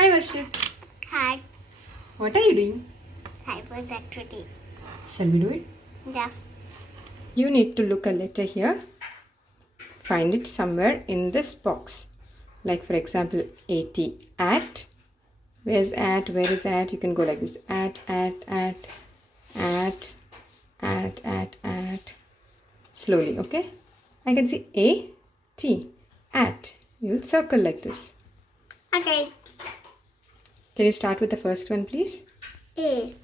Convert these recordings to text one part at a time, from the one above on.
Hi Worship. Hi. What are you doing? Cyber's activity. Shall we do it? Yes. You need to look a letter here. Find it somewhere in this box. Like for example, AT, at. Where's at? Where is at? You can go like this. At. Slowly, okay? I can see A, T, at. You'll circle like this. Okay. Can you start with the first one, please? A.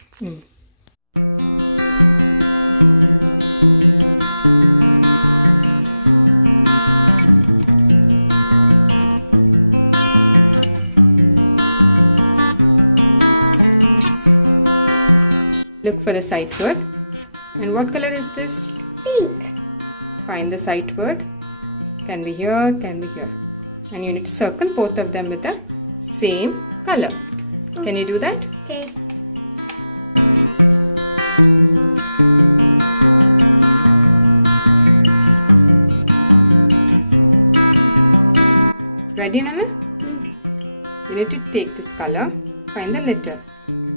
Look for the sight word. And what color is this? Pink. Find the sight word. Can be here, can be here. And you need to circle both of them with the same color. Can you do that? Okay. Ready, Nana? You need to take this color, find the letter.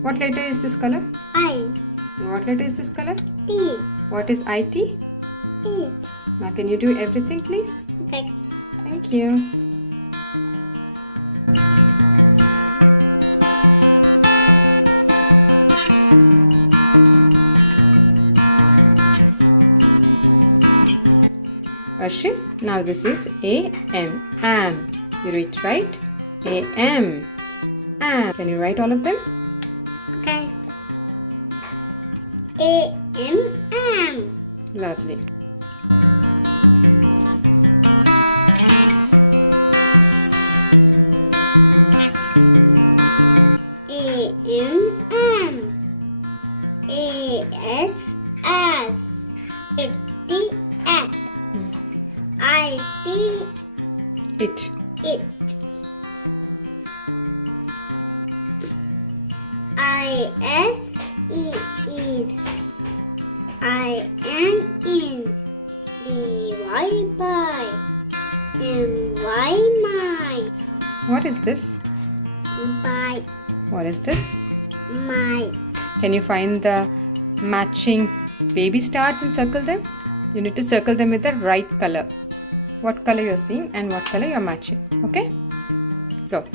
What letter is this color? I. And what letter is this color? T. What is IT? E. Now can you do everything, please? Okay. Thank you. Arshit, now this is AM. Am. You read right? AM. Am. Can you write all of them? Okay. A. M. M. Lovely. A. M. M. A. S. S. A. T. At. I. T. It. It. I. S. E. Is. I. N. In. B. Y. By. M. Y. My. What is this? By. What is this? My. Can you find the matching baby stars and circle them? You need to circle them with the right color. What color you're seeing and what color you're matching. Okay? Go.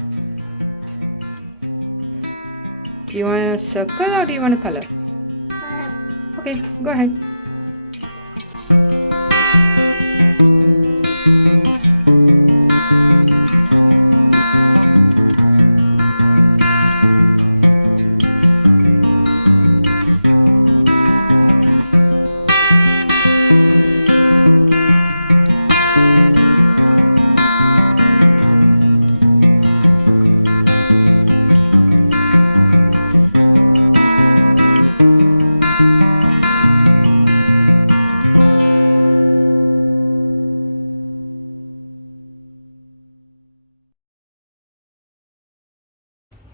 Do you want to circle or do you want to color? Okay, go ahead.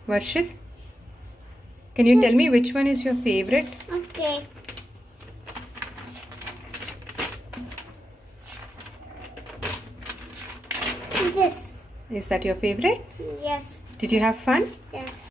Varshit, can you tell me which one is your favorite? Okay. This. Is that your favorite? Yes. Did you have fun? Yes.